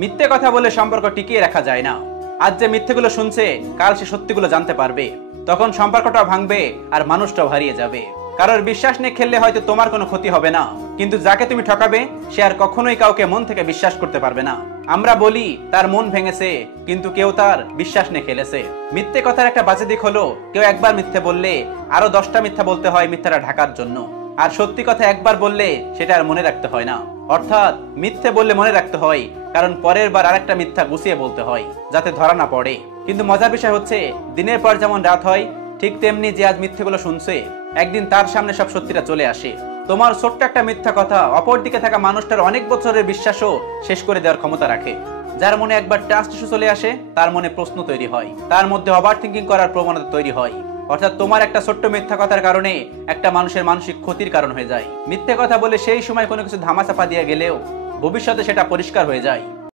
মিথ্যে কথা বলে সম্পর্ক টিকিয়ে রাখা যায় না। আজ যে মিথ্যেগুলো শুনছে কাল সে সত্যিগুলো জানতে পারবে, তখন সম্পর্কটাও ভাঙবে আর মানুষটাও হারিয়ে যাবে। কারোর বিশ্বাস নিয়ে খেললে হয়তো তোমার কোনো ক্ষতি হবে না, কিন্তু যাকে তুমি ঠকাবে সে আর কখনোই কাউকে মন থেকে বিশ্বাস করতে পারবে না। আমরা বলি তার মন ভেঙেছে, কিন্তু কেউ তার বিশ্বাস নিয়ে খেলেছে। মিথ্যে কথার একটা বাজে দিক হলো, কেউ একবার মিথ্যে বললে আরো 10টা মিথ্যা বলতে হয় মিথ্যাটা ঢাকার জন্য। আর সত্যি কথা একবার বললে সেটা আর মনে রাখতে হয় না। অর্থাৎ মিথ্যে বললে মনে রাখতে হয়, কারণ পরের বার আরেকটা মিথ্যা গুছিয়ে বলতে হয় যাতে ধরা না পড়ে। কিন্তু মজার বিষয় হচ্ছে, দিনের পর যেমন রাত হয় ঠিক তেমনি যে আজ মিথ্যেগুলো শুনছে একদিন তার সামনে সব সত্যিটা চলে আসে। তোমার ছোট্ট একটা মিথ্যা কথা অপর দিকে থাকা মানুষটার অনেক বছরের বিশ্বাসও শেষ করে দেওয়ার ক্ষমতা রাখে। যার মনে একবার ট্রাস্ট ইস্যু চলে আসে তার মনে প্রশ্ন তৈরি হয়, তার মধ্যে ওভার থিঙ্কিং করার প্রবণতা তৈরি হয়। অর্থাৎ তোমার একটা ছোট্ট মিথ্যা কথার কারণে একটা মানুষের মানসিক ক্ষতির কারণ হয়ে যায়। মিথ্যে কথা বলে সেই সময় কোনো কিছু ধামাচাপা দিয়ে গেলেও ভবিষ্যতে সেটা পরিষ্কার হয়ে যায়।